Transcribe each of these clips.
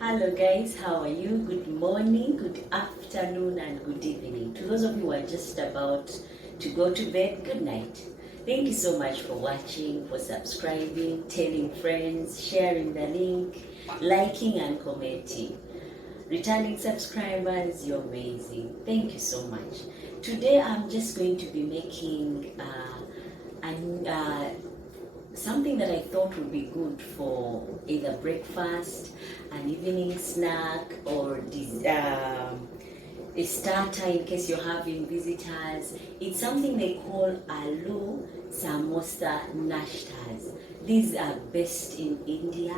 Hello guys, how are you? Good morning, good afternoon and good evening. To those of you who are just about to go to bed, good night. Thank you so much for watching, for subscribing, telling friends, sharing the link, liking and commenting. Returning subscribers, you're amazing. Thank you so much. Today I'm just going to be making something that I thought would be good for either breakfast, an evening snack, or a starter in case you're having visitors. It's something they call Aloo Samosa Nashtas. These are best in India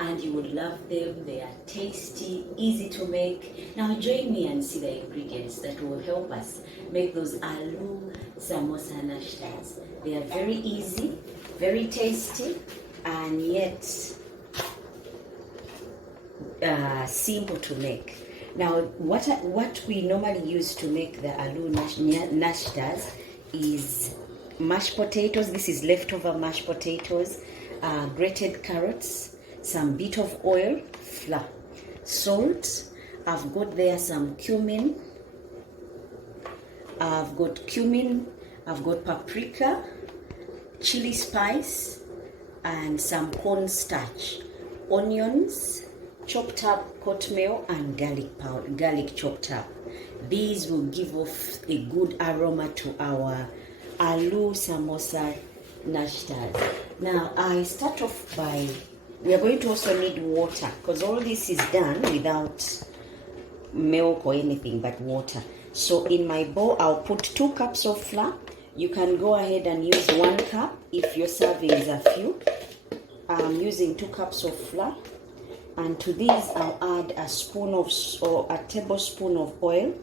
and you would love them. They are tasty, easy to make. Now join me and see the ingredients that will help us make those Aloo Samosa Nashtas. They are very easy, very tasty, and yet simple to make. Now, what we normally use to make the aloo nashtas is mashed potatoes. This is leftover mashed potatoes, grated carrots, some bit of oil, flour, salt. I've got there some cumin. I've got paprika, chili spice, and some cornstarch, onions, chopped up cornmeal, and garlic chopped up. These will give off a good aroma to our aloo samosa nashtas. Now I start off by, we are going to also need water because all this is done without milk or anything but water. So in my bowl I'll put 2 cups of flour. You can go ahead and use 1 cup if your serving is a few. I'm using 2 cups of flour, and to these I'll add a tablespoon of oil,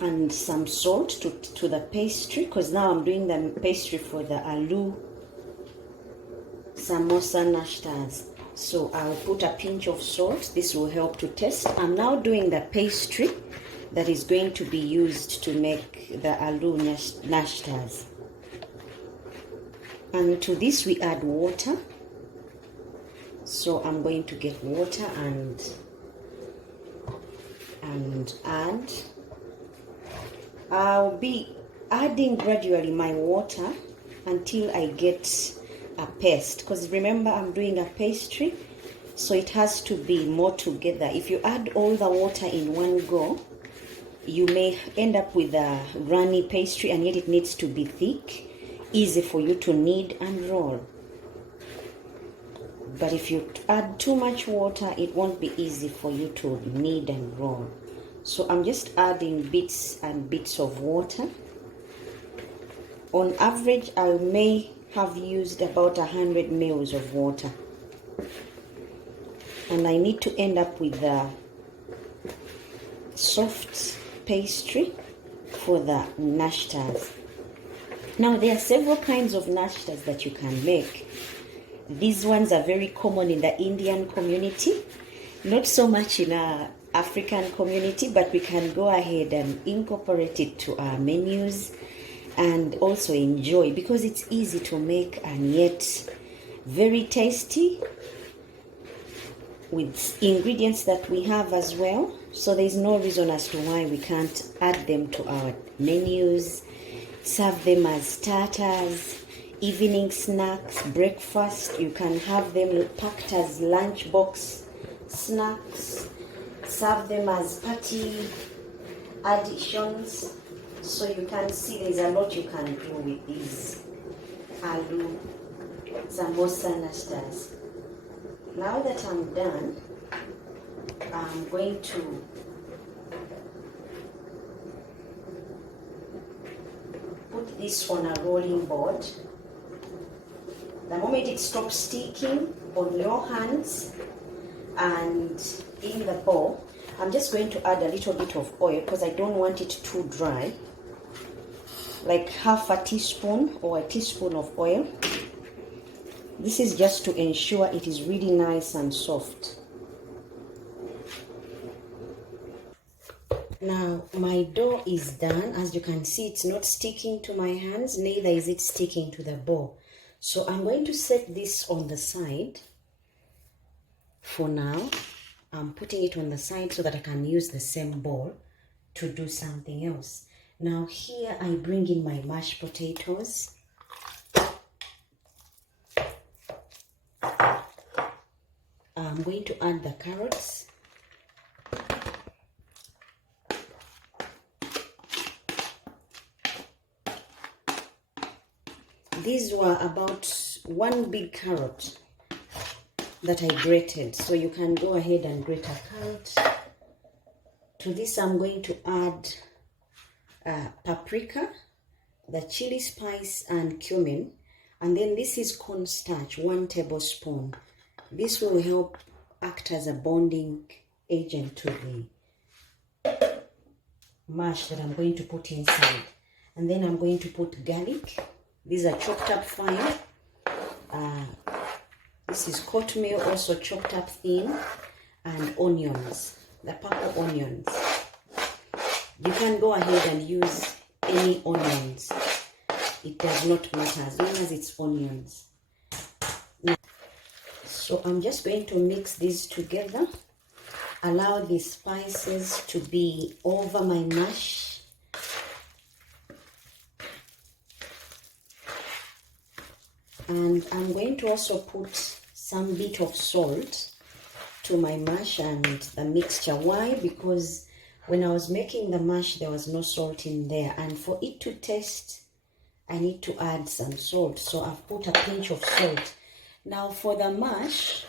and some salt to the pastry, because now I'm doing the pastry for the aloo samosa nashtas. So I'll put a pinch of salt. This will help to taste. I'm now doing the pastry that is going to be used to make the aloo nashtas. And to this we add water. So I'm going to get water and add. I'll be adding gradually my water until I get a paste, because remember I'm doing a pastry, so it has to be more together. If you add all the water in one go, you may end up with a runny pastry, and yet it needs to be thick, easy for you to knead and roll. But if you add too much water, it won't be easy for you to knead and roll. So I'm just adding bits and bits of water. On average, I may have used about 100 ml of water, and I need to end up with a soft pastry for the nashtas. Now there are several kinds of nashtas that you can make. These ones are very common in the Indian community, not so much in our African community, but we can go ahead and incorporate it to our menus and also enjoy, because it's easy to make and yet very tasty with ingredients that we have as well. So there's no reason as to why we can't add them to our menus, serve them as starters, evening snacks, breakfast. You can have them packed as lunchbox snacks, serve them as party additions. So you can see there's a lot you can do with these aloo samosa nashtas. Now that I'm done, I'm going to put this on a rolling board. The moment it stops sticking on your hands and in the bowl, I'm just going to add a little bit of oil because I don't want it too dry. Like half a teaspoon or a teaspoon of oil. This is just to ensure it is really nice and soft. Now my dough is done. As you can see, it's not sticking to my hands, neither is it sticking to the bowl. So I'm going to set this on the side for now. I'm putting it on the side so that I can use the same bowl to do something else. Now here I bring in my mashed potatoes. I'm going to add the carrots. These were about 1 big carrot that I grated. So you can go ahead and grate a carrot. To this I'm going to add paprika, the chili spice and cumin. And then this is cornstarch, 1 tablespoon. This will help act as a bonding agent to the mash that I'm going to put inside. And then I'm going to put garlic. These are chopped up fine. This is cornmeal, also chopped up thin, and onions, the purple onions. You can go ahead and use any onions. It does not matter as long as it's onions. Now, so I'm just going to mix these together. Allow the spices to be over my mash. And I'm going to also put some bit of salt to my mash and the mixture. Why? Because when I was making the mash, there was no salt in there. And for it to taste, I need to add some salt. So I've put a pinch of salt. Now for the mash,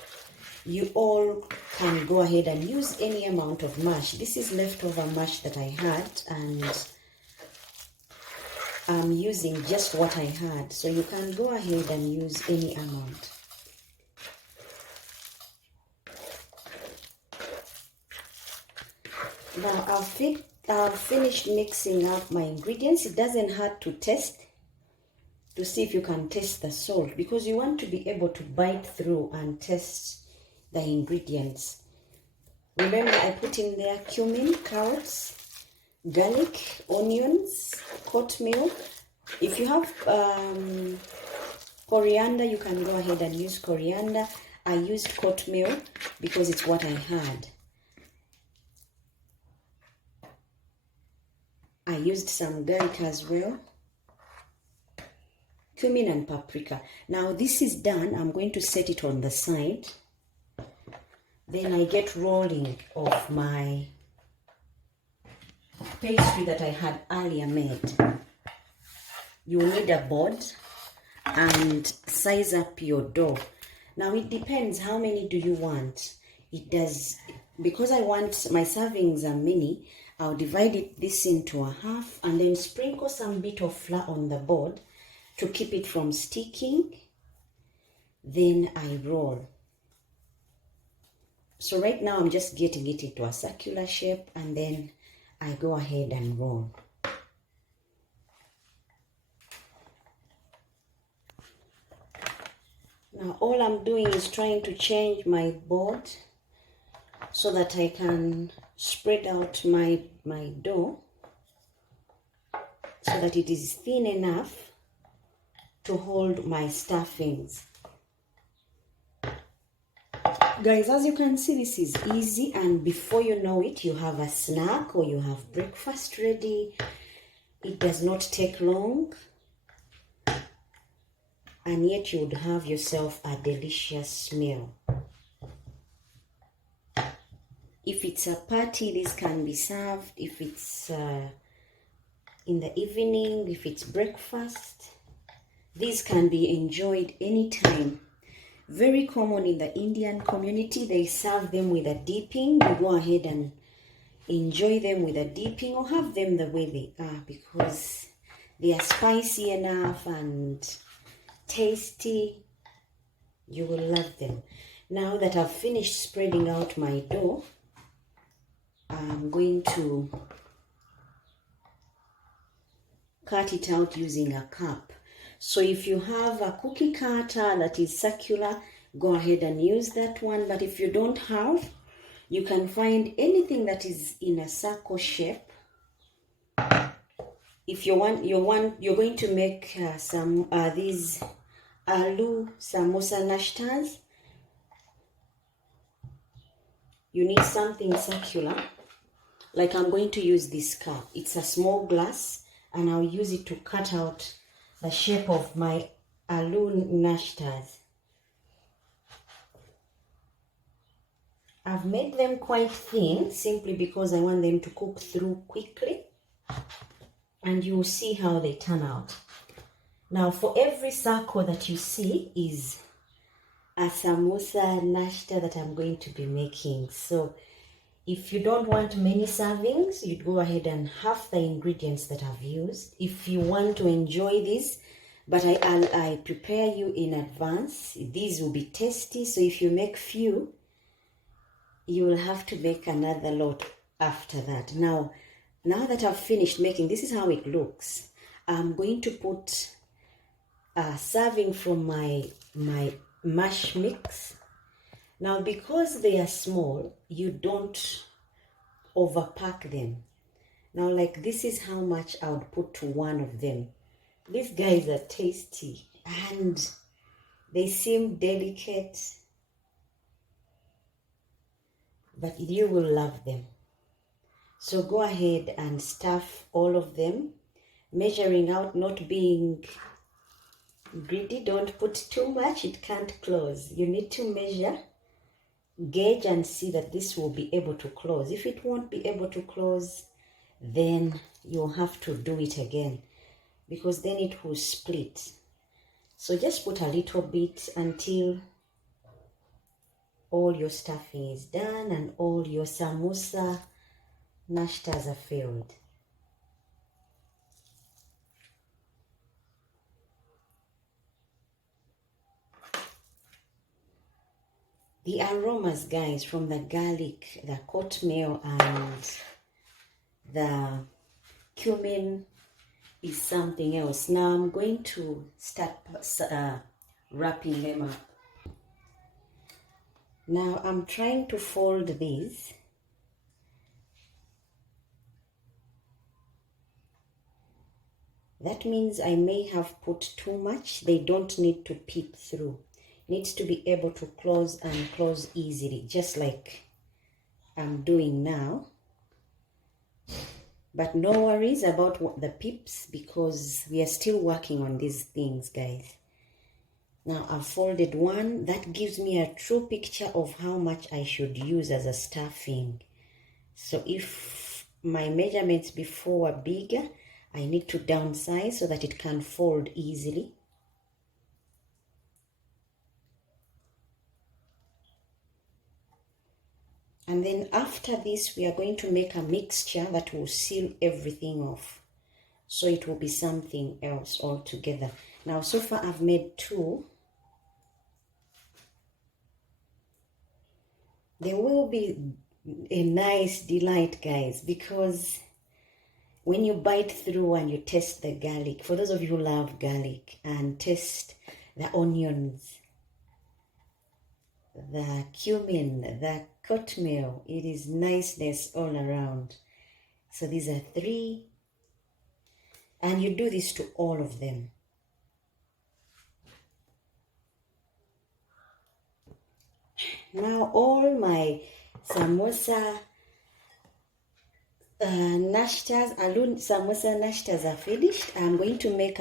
you all can go ahead and use any amount of mash. This is leftover mash that I had, and I'm using just what I had. So you can go ahead and use any amount. Now I've finished mixing up my ingredients. It doesn't hurt to taste, to see if you can taste the salt, because you want to be able to bite through and taste the ingredients. Remember, I put in there cumin, carrots, garlic, onions, cornmeal. If you have coriander, you can go ahead and use coriander. I used cornmeal because it's what I had. I used some garlic as well, cumin and paprika. Now this is done. I'm going to set it on the side. Then I get rolling of my pastry that I had earlier made. You need a board and size up your dough. Now it depends how many do you want. It does, because I want my servings are many, I'll divide this into a half and then sprinkle some bit of flour on the board to keep it from sticking. Then I roll. So right now I'm just getting it into a circular shape, and then I go ahead and roll. Now all I'm doing is trying to change my board so that I can spread out my dough so that it is thin enough to hold my stuffings. Guys, as you can see, this is easy, and before you know it, you have a snack or you have breakfast ready. It does not take long, and yet you would have yourself a delicious meal. If it's a party, this can be served. If it's in the evening, if it's breakfast, these can be enjoyed anytime. Very common in the Indian community. They serve them with a dipping. You go ahead and enjoy them with a dipping, or have them the way they are, because they are spicy enough and tasty. You will love them. Now that I've finished spreading out my dough, I'm going to cut it out using a cup. So if you have a cookie cutter that is circular, go ahead and use that one. But if you don't have, you can find anything that is in a circle shape. If you want, you're going to make these Aloo Samosa Nashtas. You need something circular, like I'm going to use this cup. It's a small glass, and I'll use it to cut out the shape of my aloo nashtas. I've made them quite thin simply because I want them to cook through quickly, and you'll see how they turn out. Now, for every circle that you see is a samosa nashta that I'm going to be making. So if you don't want many servings, you'd go ahead and half the ingredients that I've used. If you want to enjoy this, but I prepare you in advance. These will be tasty, so if you make few, you will have to make another lot after that. Now that I've finished making, this is how it looks. I'm going to put a serving from my mash mix. Now, because they are small, you don't overpack them. Now, like, this is how much I would put to one of them. These guys are tasty and they seem delicate, but you will love them. So go ahead and stuff all of them, measuring out, not being greedy. Don't put too much, it can't close. You need to measure, gauge, and see that this will be able to close. If it won't be able to close, then you'll have to do it again, because then it will split. So just put a little bit until all your stuffing is done and all your samosa nashtas are filled. The aromas, guys, from the garlic, the oatmeal, and the cumin is something else. Now I'm going to start wrapping them up. Now I'm trying to fold these. That means I may have put too much. They don't need to peep through. Needs to be able to close and close easily, just like I'm doing now. But no worries about the peeps, because we are still working on these things, guys. Now I've folded one. That gives me a true picture of how much I should use as a stuffing. So if my measurements before were bigger, I need to downsize so that it can fold easily. And then after this, we are going to make a mixture that will seal everything off. So it will be something else altogether. Now, so far I've made 2. There will be a nice delight, guys, because when you bite through and you taste the garlic, for those of you who love garlic, and taste the onions, the cumin, the oatmeal, it is niceness all around. So these are 3, and you do this to all of them. Now all my samosa nashtas, aloo samosa nashtas are finished. I'm going to make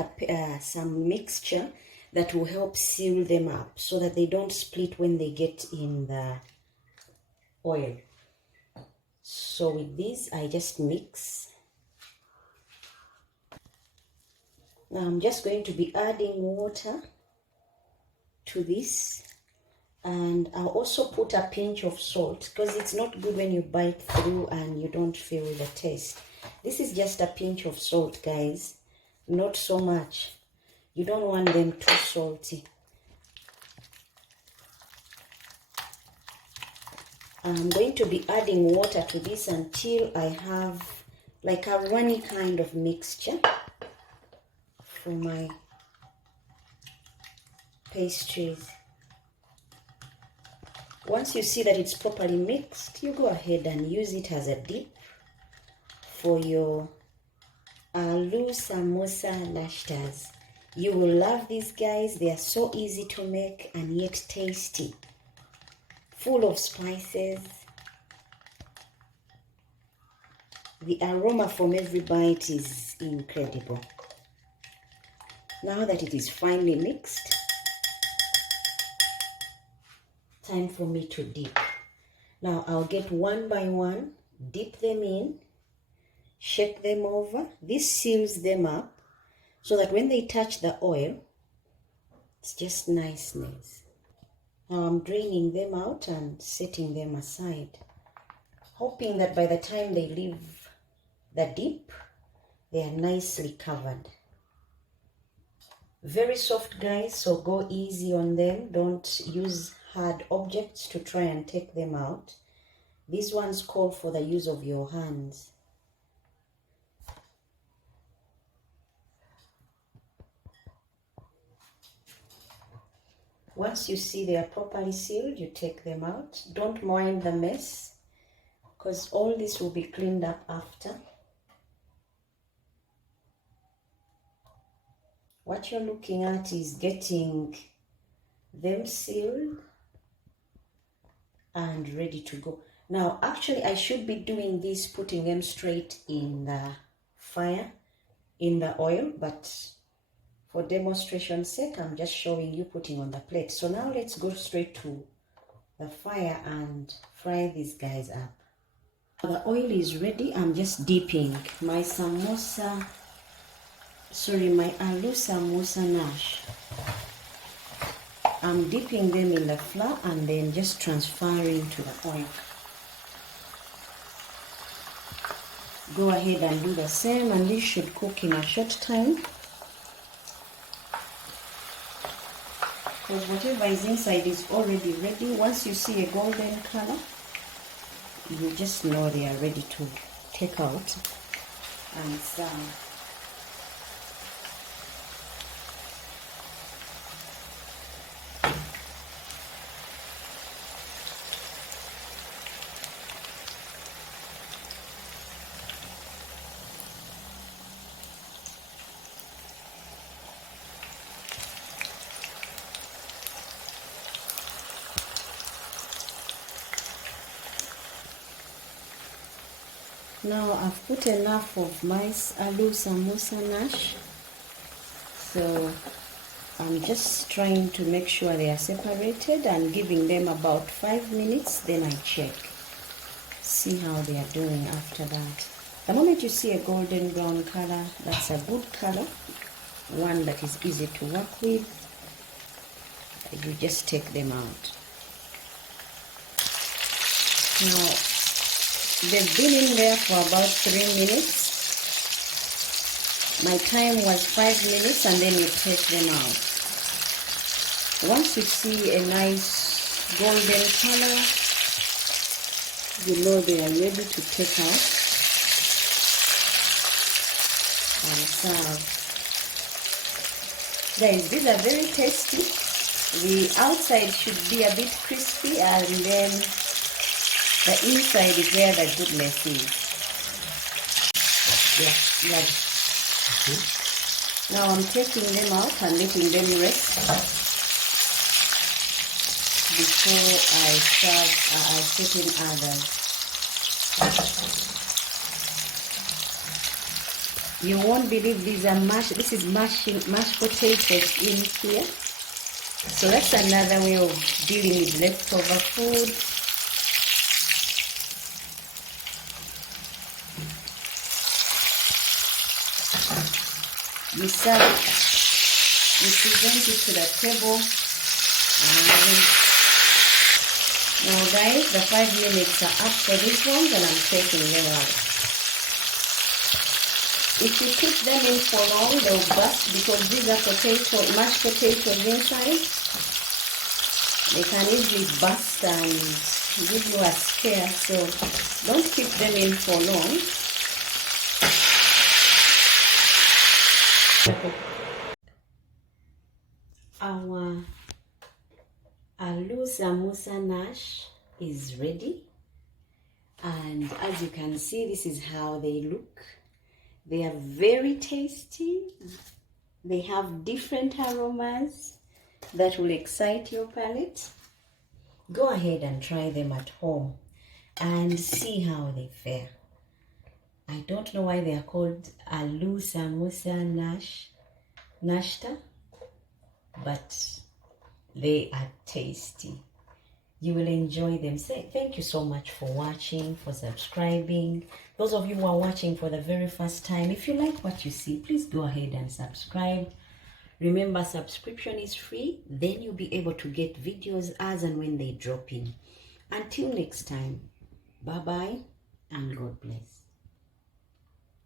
some mixture that will help seal them up so that they don't split when they get in the oil. So with this, I just mix. Now I'm just going to be adding water to this, and I'll also put a pinch of salt, because it's not good when you bite through and you don't feel the taste. This is just a pinch of salt, guys, not so much. You don't want them too salty. I'm going to be adding water to this until I have like a runny kind of mixture for my pastries. Once you see that it's properly mixed, you go ahead and use it as a dip for your aloo samosa nashtas. You will love these guys. They are so easy to make and yet tasty. Full of spices. The aroma from every bite is incredible. Now that it is finely mixed, time for me to dip. Now I'll get one by one, dip them in, shake them over. This seals them up so that when they touch the oil, it's just niceness. Now I'm draining them out and setting them aside, hoping that by the time they leave the dip, they are nicely covered. Very soft guys, so go easy on them. Don't use hard objects to try and take them out. These ones call for the use of your hands. Once you see they are properly sealed, you take them out. Don't mind the mess, because all this will be cleaned up after. What you're looking at is getting them sealed and ready to go. Now, actually, I should be doing this, putting them straight in the fire, in the oil, but for demonstration's sake, I'm just showing you putting on the plate. So now let's go straight to the fire and fry these guys up. The oil is ready. I'm just dipping my Aloo Samosa Nash. I'm dipping them in the flour and then just transferring to the oil. Go ahead and do the same, and this should cook in a short time. Because whatever is inside is already ready. Once you see a golden color, you just know they are ready to take out and serve. Now I've put enough of my Aloo Samosa Nash, so I'm just trying to make sure they are separated and giving them about 5 minutes, then I check, see how they are doing after that. The moment you see a golden brown color, that's a good color, one that is easy to work with. You just take them out. Now, they've been in there for about 3 minutes. My time was 5 minutes, and then you take them out. Once you see a nice golden color, you know they are ready to take out and serve. Guys, these are very tasty. The outside should be a bit crispy, and then the inside is where the goodness is. Yeah, like. Now I'm taking them out and letting them rest before I put in others. You won't believe these are this is mashed potatoes in here. So that's another way of dealing with leftover food. You present it to the table. Now guys, the 5 minutes are up for these ones, and I'm taking them out. If you keep them in for long, they'll burst, because these are mashed potatoes inside. They can easily burst and give you a scare, so don't keep them in for long. Our Aloo Samosa Nash is ready, and as you can see, this is how they look. They are very tasty, They have different aromas that will excite your palate. Go ahead and try them at home and see how they fare. I don't know why they are called Aloo Samosa Nashtas, but they are tasty. You will enjoy them. Thank you so much for watching, for subscribing. Those of you who are watching for the very first time, if you like what you see, please go ahead and subscribe. Remember, subscription is free. Then you'll be able to get videos as and when they drop in. Until next time, bye-bye and God bless.